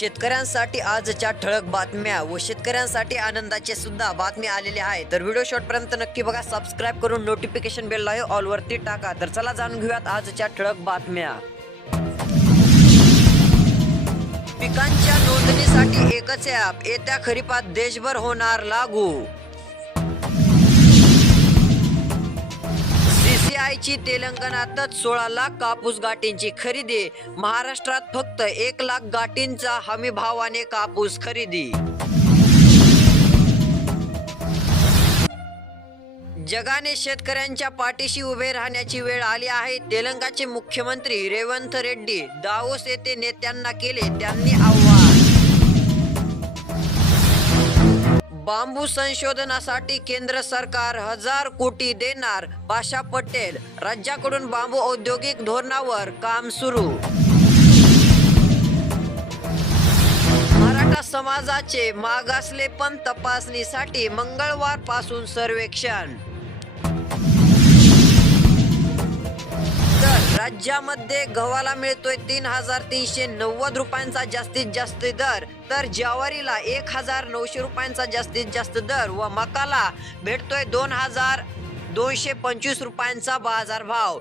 शेतकऱ्यांसाठी आजच्या ठळक बातम्या व शेतकऱ्यांसाठी आनंदाचे सुद्धा बातम्या आलेल्या आहेत. तर व्हिडिओ शॉर्टपर्यंत नक्की बघा सबस्क्राईब करून नोटिफिकेशन बेल आहे ऑलवरती टाका. तर चला जाणून घेऊयात आजच्या ठळक बातम्या. पिकांच्या नोंदणीसाठी एकच ॲप येत्या खरीपात देशभर होणार लागू. सीसीआयची तेलंगणातच सोळा लाख कापूस गाठींची खरेदी. महाराष्ट्रात फक्त एक लाख गाठींचा हमी भावाने कापूस खरेदी. जगाने शेतकऱ्यांच्या पाठीशी उभे राहण्याची वेळ आली आहे. तेलंगाचे मुख्यमंत्री रेवंत रेड्डी दाओस येथे नेत्यांना केले त्यांनी आव्हान. बांबू संशोधनासाठी केंद्र सरकार हजार कोटी देणार पाशा पटेल. राज्याकडून बांबू औद्योगिक धोरणावर काम सुरू. मराठा समाजाचे मागासले पण तपासणीसाठी मंगळवारपासून सर्वेक्षण. राज्यामध्ये गव्हाला मिळतोय तीन हजार तीनशे नव्वद रुपयांचा जास्तीत जास्त दर. तर ज्वारीला एक हजार नऊशे रुपयांचा जास्तीत जास्त दर व मकाला भेटतोय दोन हजार दोनशे पंचवीस रुपयांचा बाजारभाव.